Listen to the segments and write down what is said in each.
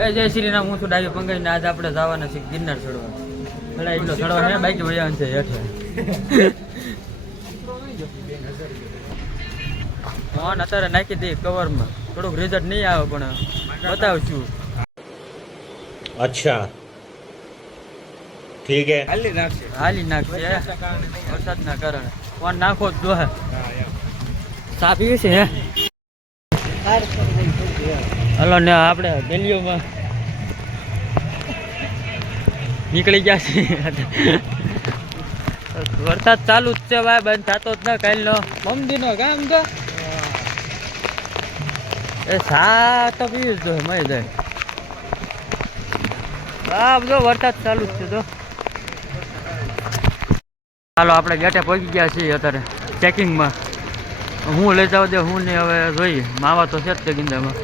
એ જય શ્રી રામ, હું છું ડાયો પંકજ ને આજ આપણે જવાના છીએ ગિરનાર ચડવા. ચડાય એટલો ચડવા હે, બાકી વયા છે હેઠે. ફોન અત્યારે નાખી દઈએ કવરમાં, થોડુંક રિઝલ્ટ નહીં આવે પણ બતાવશું. અચ્છા ઠીક હે, હાલી નાખશે વરસાદના કારણે. ફોન નાખો જ જો હે સા પીવે છે હે. હલો ને આપણે ગલીઓમાં નીકળી ગયા છીએ. વરસાદ ચાલુ જ છે ભાઈ, બંધ થતો જ ના કાલનો મમદીનો કામ તો એ સા તો પીવું જ જોઈએ મળી જાય. હા બધો વરસાદ ચાલુ જ છે તો ચાલો આપણે ગેટે પહોંચી ગયા છીએ અત્યારે ચેકિંગમાં. હું લઈ જાવ દે હું નહીં હવે જોઈએ, માવા તો છે જ તે ગિંદામાં.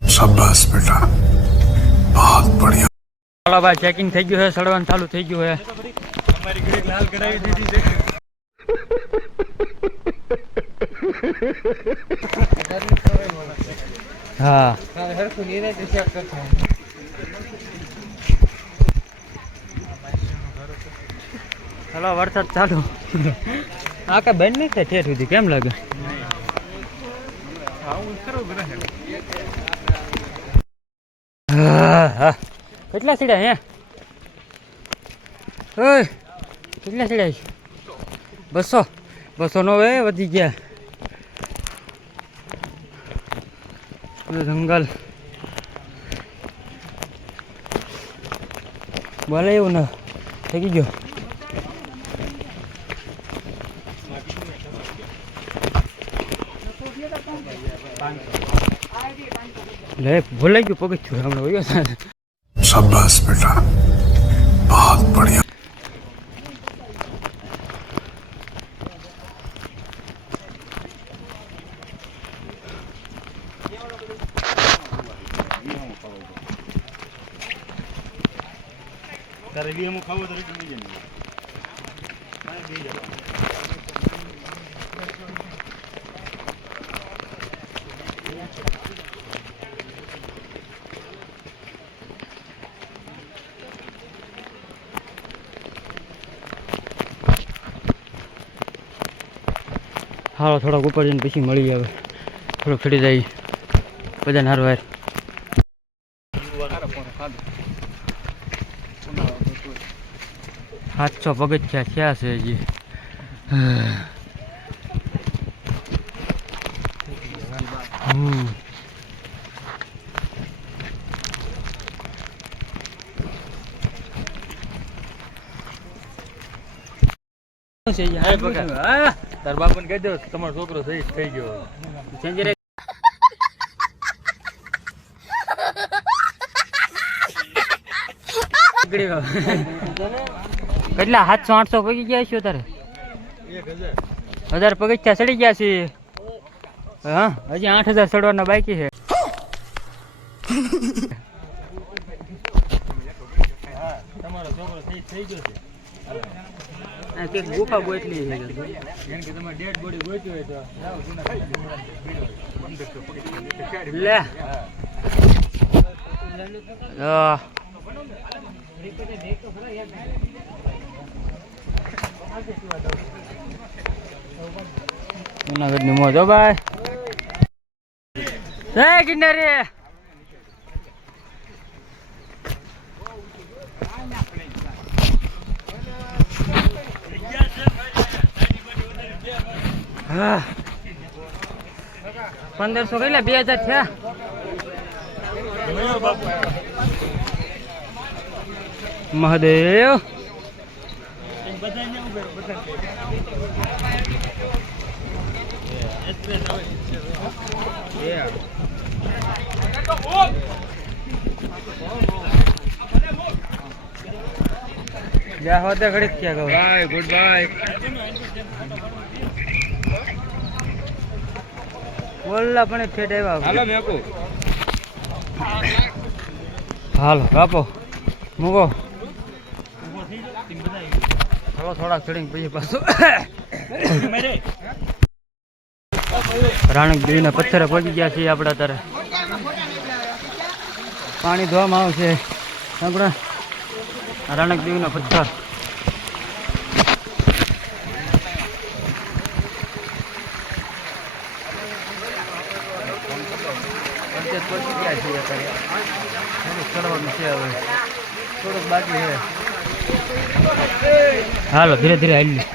શાબાશ બેટા, બહુત બઢિયા. ચાલો ભાઈ ચેકિંગ થઈ ગયું છે, સડવાનું ચાલુ થઈ ગયું છે. અમારી ઘડી લાલ કરાવી દીધી છે. હા ચાલો વરસાદ ચાલુ. આ કઈ બંધ નહીં થાય ઠેઠ સુધી, કેમ લાગે? કેટલા સીડા હે? ઓય કેટલા સીડા? 200 નો વે વધી ગયા. જંગલ બોલે એવું ના થઈ ગયો. લે ભૂલાઈ ગયું પગથિયું હમણાં વયો. શાબાશ બેટા, બહુત બઢિયા. તારે બી એમ ખાવો તો રહી જાય. હાલો થોડોક ઉપર જઈને પછી મળી આવે, થોડોક ચડી જાય બધાને હારું હાર. સાતસો પગથિયા થયા છે હજી. તાર બાપને કહી દો તમારો છોકરો સહી થઈ ગયો. કેટલા 700-800 પગી ગયા છો તારે? 1000 પગથિયા ચડી ગયા છે. હા હજી 8000 ચડવાના બાકી છે. તમારો છોકરો સહી થઈ ગયો છે. કંઈક ગુફા ગોતલી છે. એમ કે તમારે ડેડ બોડી ગોતી હોય તો જાઓ લે જુનાગઢ ની મોજ ભાઈ. જય ગિરનારી. હા 1500 કેટલા 2000 થયા. મહાદેવ જા હોતે ઘડી ક્યાં ગયો. Bye good bye. બોલલા પણ ઠેઠ આવ્યા. હાલો મેકુ. હાલો કાપો મૂકો. થોડો થોડાક ચડીને પછી પાછું રાણક દેવીના પથ્થરે પહોંચી ગયા છીએ આપણે અત્યારે. પાણી ધોવામાં આવશે આપણા રણક દેવીનો પથ્થર. પહોંચી ગયા છીએ અત્યારે. થોડુંક ચડવાનું છે હવે, થોડુંક બાકી છે. હાલો ધીરે ધીરે હાલી.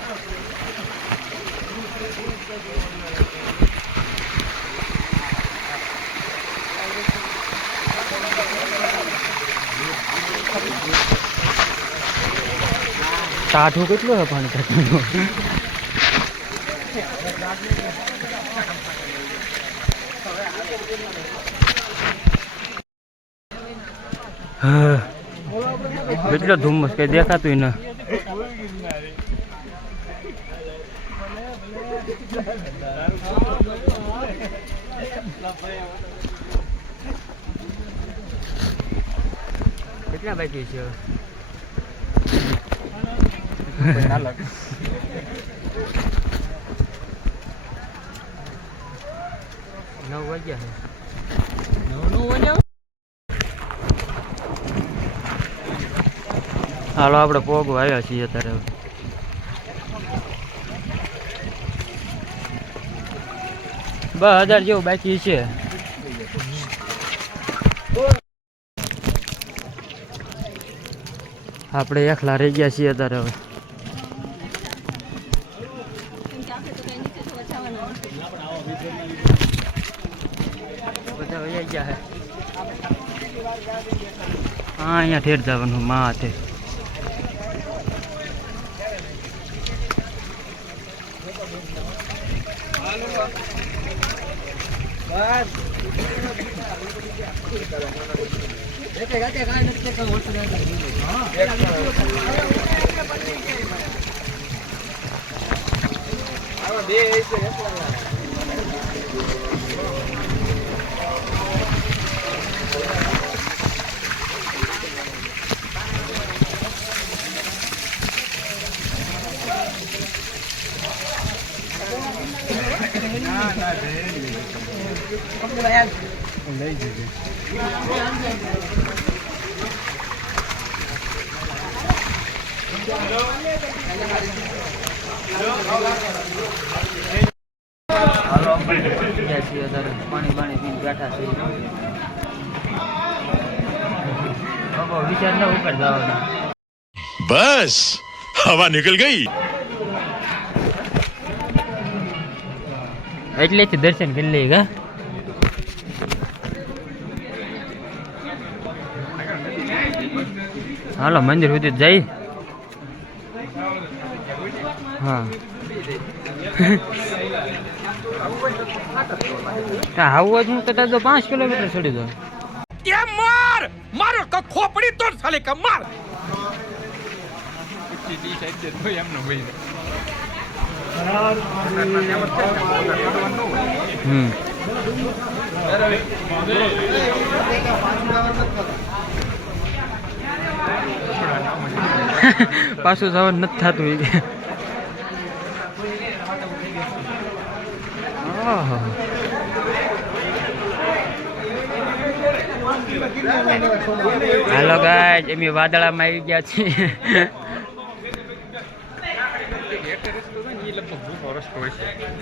ટાઢું કેટલું છે પાણી થતું. કેટલો ધુમ્મસ કઈ દેખાતું ન. કેટલા બાકી છે? 9 વાગ્યા છે. હાલો આપણે પોગો આવ્યા છીએ અત્યારે. બસ 1000 જેવું બાકી છે. આપણે એકલા રહી ગયા છીએ અત્યારે. હવે બધા વહી ગયા છે. હા અહીંયા ઠેર જવાનું માં હાથે. લઈ જજે. પાણી પાણી પીને બેઠા છે. વિચાર ન ઉપર જવાના. બસ હવા નીકળ ગઈ. એટલેથી દર્શન કરી લઈએ કા. હાલો મંદિર સુધી જઈ. હા આવું જ હું કદાચ તો 5 કિલોમીટર ચડી દો. મારો ખોપડી તોડ સાલે કે માર. પાછું જવાનું નથી થતું. હાલો ગાઈસ અમે વાદળામાં આવી ગયા છીએ.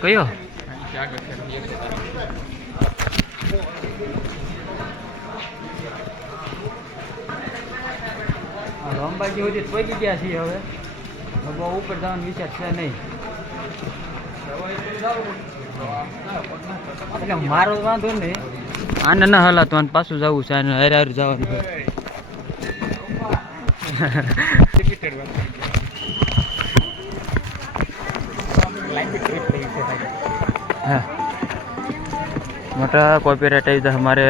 કયો? અંબાજી સુધી પહોંચી ગયા છીએ. હવે બહુ ઉપર જવાનો વિચાર છે નહીં. એટલે મારો વાંધો નહીં. આને ના હલાતો આને પાછું જવું છે. આને હારે હારે જવાનું છે. હા મોટા કોપીરાइट આવી જાય हमारे.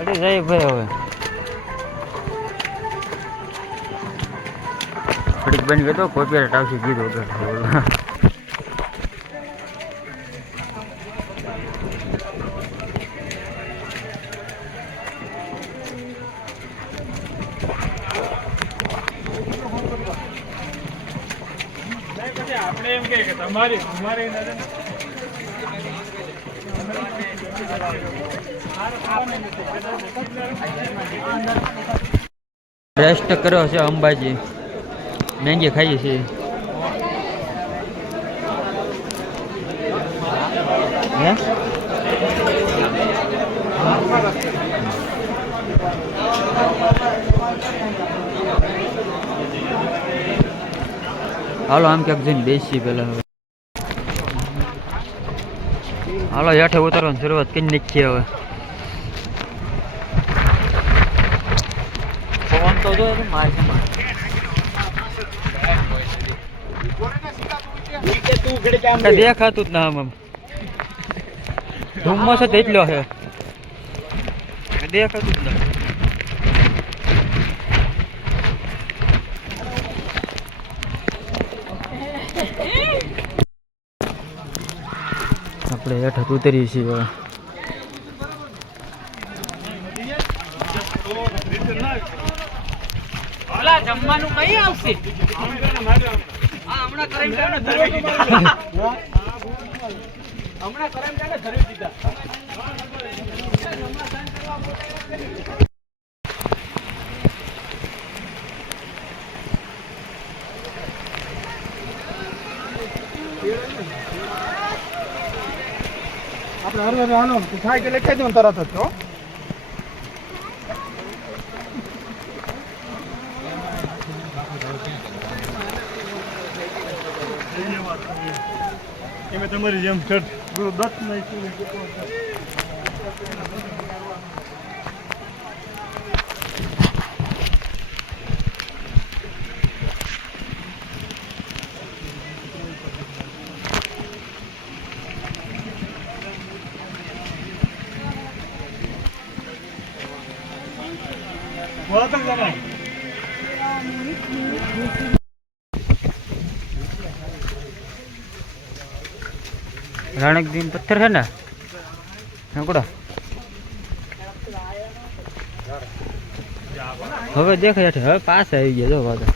અરે જય ભાઈ હવે થોડીક બની ગયો તો કોપીરાઇટ આવશે કીધું. રેસ્ટ કર્યો છે અંબાજી, મેંગી ખાઈએ છીએ. હે હાલો આમ ક્યાંક જઈને બેસી પેલા. હવે હાલો હેઠે ઉતરવાની શરૂઆત કરી નાખીએ. હવે પવન તો જો દેખાતું જ ના આમ ધુમ્મસ જ એટલો છે, દેખાતું જ ના. આપણે હેઠ ઉતરીએ છીએ. હવે જમવાનું કઈ આવશે? આપણે હરવે આનો થાય કે લખાઈ દઉં તરત જ તો. એમાં તમારી જેમ દત્ત નહીં. રાણકદીન પથ્થર છે ને નકડો. હવે દેખાય છે. હવે પાસે આવી ગયા જો પાછા.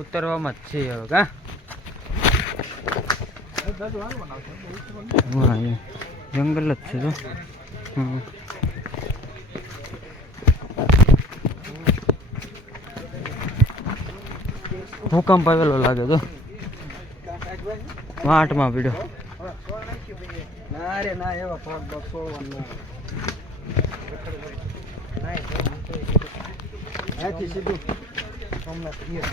ઉતરવામાં જ છે હવે. કા જંગલ જ છે જો. ભૂકંપ આવેલો લાગે તો વાંટમાં પીડ્યો. ના રે ના, એવા પગ બગ છોડવાનું અહીંથી સીધું સોમનાથ ગીર.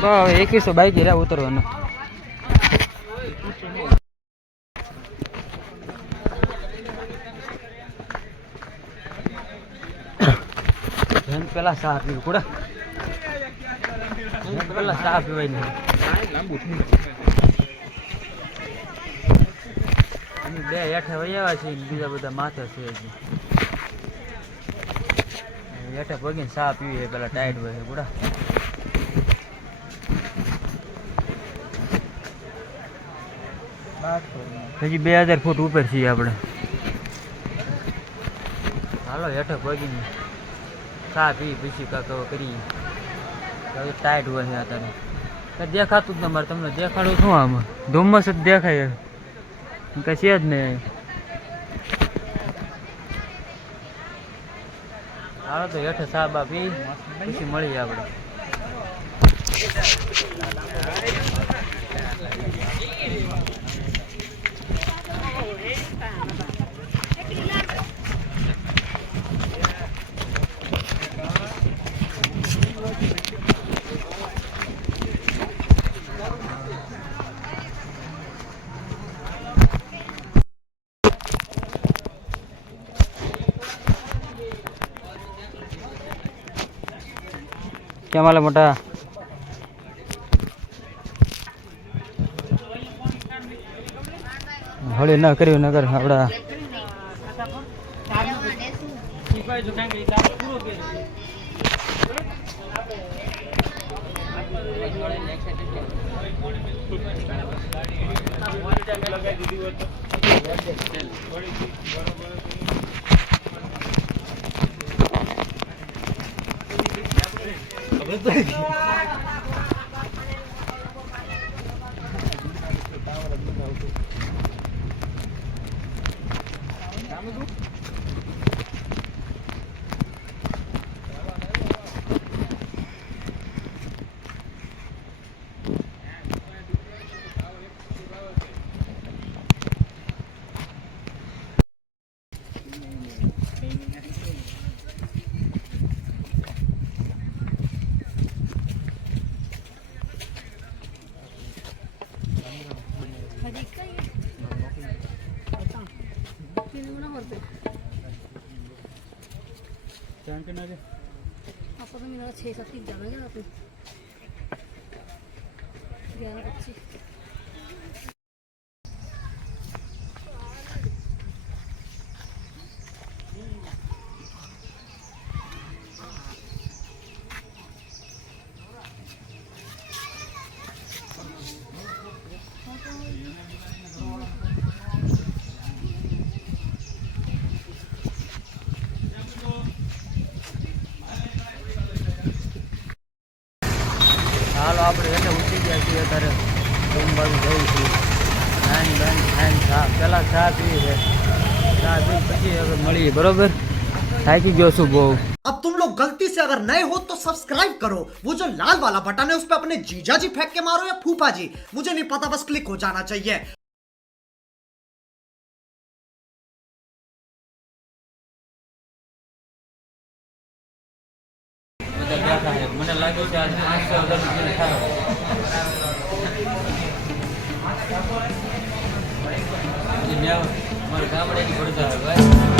બસ 2100 બાઈક રહ્યા ઉતરવાનું. પેલા ચા પીવું કુડા. પેલા ચા પીવાય નહીં. બે હેઠે વૈયા છે, બીજા બધા માથે છે. હેઠે પગીને ચા પીવી પેલા ટાઈટ હોય કુડા. હજી 2000 ફૂટ ઉપર છીએ આપણે. હાલો હેઠે પગીને ચા પી પછી કાંક કરીએ. ટાઈટ હોય છે અત્યારે. દેખાતું જ તમારે. તમને દેખાડું શું આમાં ધુમ્મસ જ દેખાય. કઈ છે જ નહીં. હાલો તો હેઠે ચા બા પી પછી મળીએ આપણે. क्या माला मोटा हळे न कर्યું નગર આપડા દો કારણ કે તાપ પૂરો કર્યો आपको तो मेरा 6-7 तक जाना है आपने 11-25 હાલો આપણે એટલે ઉઠી ગયા છીએ અત્યારે રૂમ બાજુ જવું છું નાની નાની ખાઈને ચા પહેલાં ચા પીવી છે ચા પી પછી હવે મળીએ બરોબર થાકી ગયો છું બહુ अब तुम लोग गलती से अगर नए हो तो सब्सक्राइब करो वो जो लाल वाला बटन है उस पर अपने जीजा जी फेंक के मारो या फूफा जी मुझे नहीं पता बस क्लिक हो जाना चाहिए બધા બેઠા છે મને લાગે છે આજે 500 થાય મારા ગામડેની પડતા ભાઈ